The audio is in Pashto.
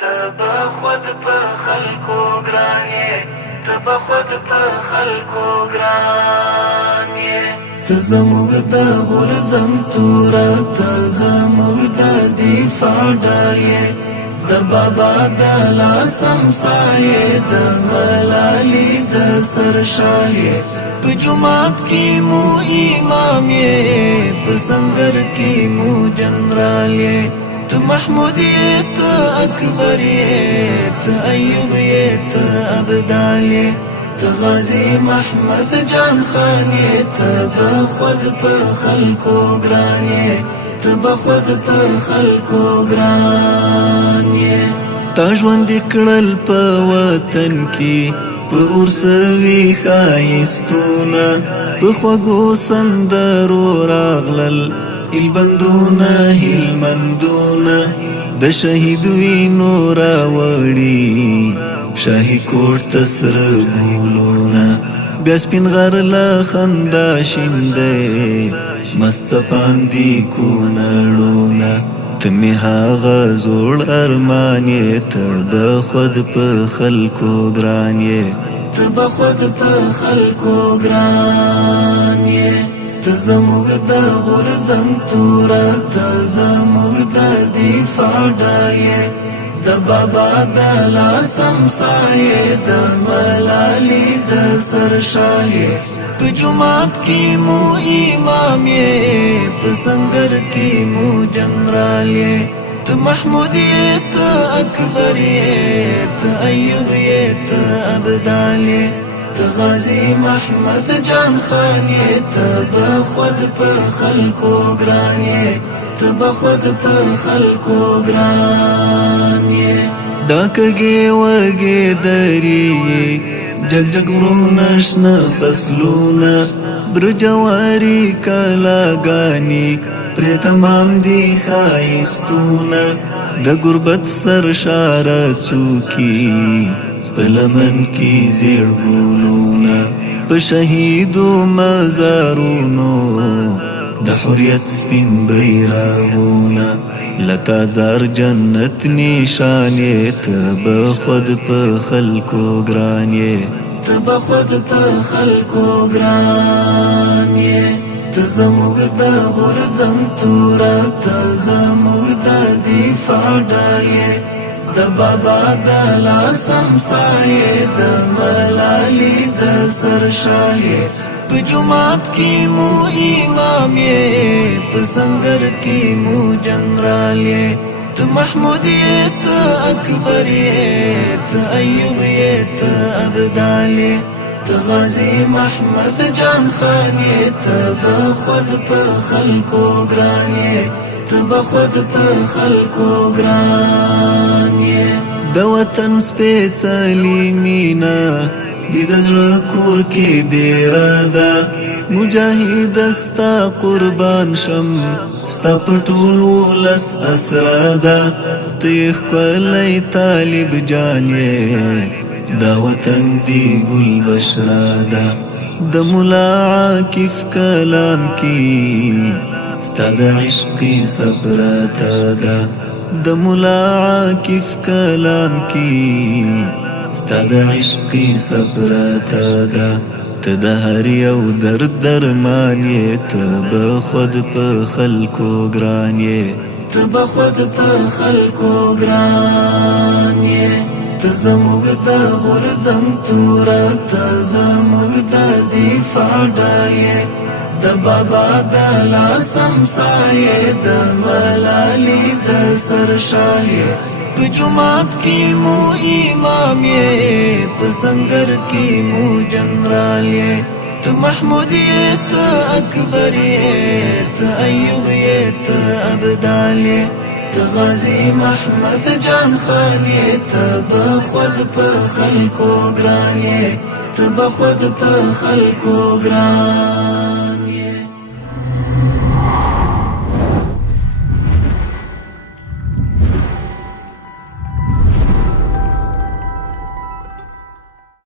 تبا خود په خلکو ګران یې تبا خود په خلکو ګران یې ته زموږ د غورځم توره ته زموږ د دفاع ډال یې د بابا د لاسم سایې د ملالي د سر شاه یې په جومات کې مو امام یې په سنگر کې مو جنرال یې ته محمود یې ته اکبر یې ته ایوب یې ته ابدال یې ته غازی محمد جان خان یې ته بخود په خلکو ګران یې ته بخود په خلکو ګران یې تا ژوند کړل په وطن کې په اورسوي ښایستونه په خوږو سندرو راغلل البندونه هلمندونه د شهید وینو راوړي شاهي کوټ ته سره ګلونه بیا سپین غر له خندا شیندی مست څپان دي کونړونه ته مې هغه زوړ ارمان یې ته به خود په خلکو ګران یې ته به خود په خلکو ګران یې ته زموږ د غورځم توره ته زموږ د دفاع ډال یې د بابا د لاسم سایې د ملالي د سر شاه یې په جومات کې مو امام یې په سنگر کې مو جنرال یې ته محمود یې ته اکبر یې ته ایوب یې ته ابدال یې ته غازی محمد جان خان یې ته بخود په خلکو ګران یې ته بخود په خلکو ګران یې دا کږې وږې درې جگ جگ غرونه شنه فصلونه برجواري کلاګانې پرې تمام دي ښایستونه د غربت سرشاره څوکي په لمن کې زیړ ګلونه په شهیدو مزارونو د حریت سپین بیرغونه لتا زار جنت نشان یې ته به خود په خلکو ګران یې ته به خود په خلکو ګران یې ته زموږ د غورځم توره ته زموږ د دفاع ډال یې د بابا د لاسم سایې د ملالي د سر شاه یې په جومات کې مو امام یې په سنگر کې مو جنرال یې ته محمود یې ته اکبر یې ته ایوب یې ته ابدال یې ته غازی محمد جان خان یې ته بخود په خلکو ګران یې ته بخود په خلکو ګران یې د وطن سپېڅلې مینه د زړه کور کې ډېره ده مجاهد ستا قربان شم ستا په ټول ولس اسره ده ته یې ښکلی طالب جان یې دا وطن دی ګل بشره ده د ملا عاکف کلام کې ستا د عشقي صبرته ده د ملا عاکف کلام کې ستا د عشقي صبرته ده ته د هر یو درد درمان یې ته به خود په خلکو ګران یې ته به خود په خلکو ګران یې ته زموږ د غورځم توره ته زموږ د دفاع ډال یې د بابا د لاسم سایې د ملالي د سر شاه یې په جومات کې مو امام یې په سنگر کې مو جنرال یې ته محمود یې ته اکبر یې ته ایوب یې ته ابدال یې ته غازی محمد جان خان یې ته بخود په خلکو ګران یې ته بخود په خلکو ګران